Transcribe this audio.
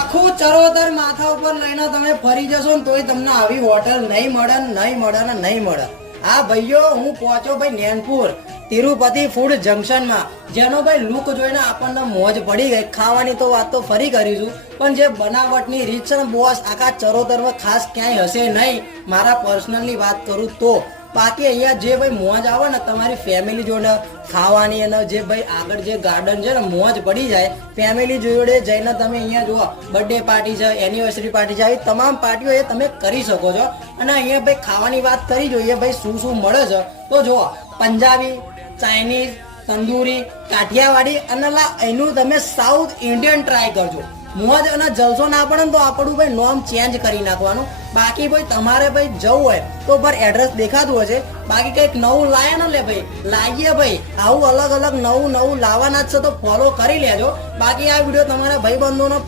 આખું ચરોતર માથા ઉપર લઈને તમે ફરી જશો ને તોય તમને આવી હોટલ નહીં મળે ને નહીં મળે ને નહીં મળે. હા ભાઈઓ, હું પહોંચ્યો ભાઈ નેનપુર તિરુપતિ ફૂડ જંકશનમાં, જેનો ભાઈ લુક જોઈને આપણને મોજ પડી ગઈ. ખાવાની તો વાત તો ફરી કરીશું, પણ જે બનાવટની રીત છે ને બોસ, આખા ચરોતરમાં ખાસ ક્યાંય હશે નહીં. મારા પર્સનલની વાત કરું તો બાકી અહીંયા જે ભાઈ મોજ આવે ને તમારી ફેમિલી જોડે ખાવાની, અને જે ભાઈ આગળ જે ગાર્ડન છે ને મોજ પડી જાય. ફેમિલી જોડે જઈને તમે અહીંયા જુઓ, બર્થડે પાર્ટી છે, એનિવર્સરી પાર્ટી છે, આવી તમામ પાર્ટીઓ એ તમે કરી શકો છો. અને અહીંયા ભાઈ ખાવાની વાત કરી જોઈએ ભાઈ શું શું મળે છે તો જુઓ, પંજાબી, ચાઇનીઝ, તંદૂરી, કાઠિયાવાડી અને એનું તમે સાઉથ ઇન્ડિયન ટ્રાય કરજો. મોજ અને જલસો ના પડે ને તો આપણું ભાઈ નોમ ચેન્જ કરી નાખવાનું. બાકી ભાઈ તમારે ભાઈ જવું હોય તો પર એડ્રેસ દેખાતું હશે. બાકી કંઈક નવું લાયા ને લે ભાઈ, લાવીએ ભાઈ, આવું અલગ અલગ નવું નવું લાવવાના જ છે તો ફોલો કરી લેજો. બાકી આ વિડીયો તમારા ભાઈબંધોનો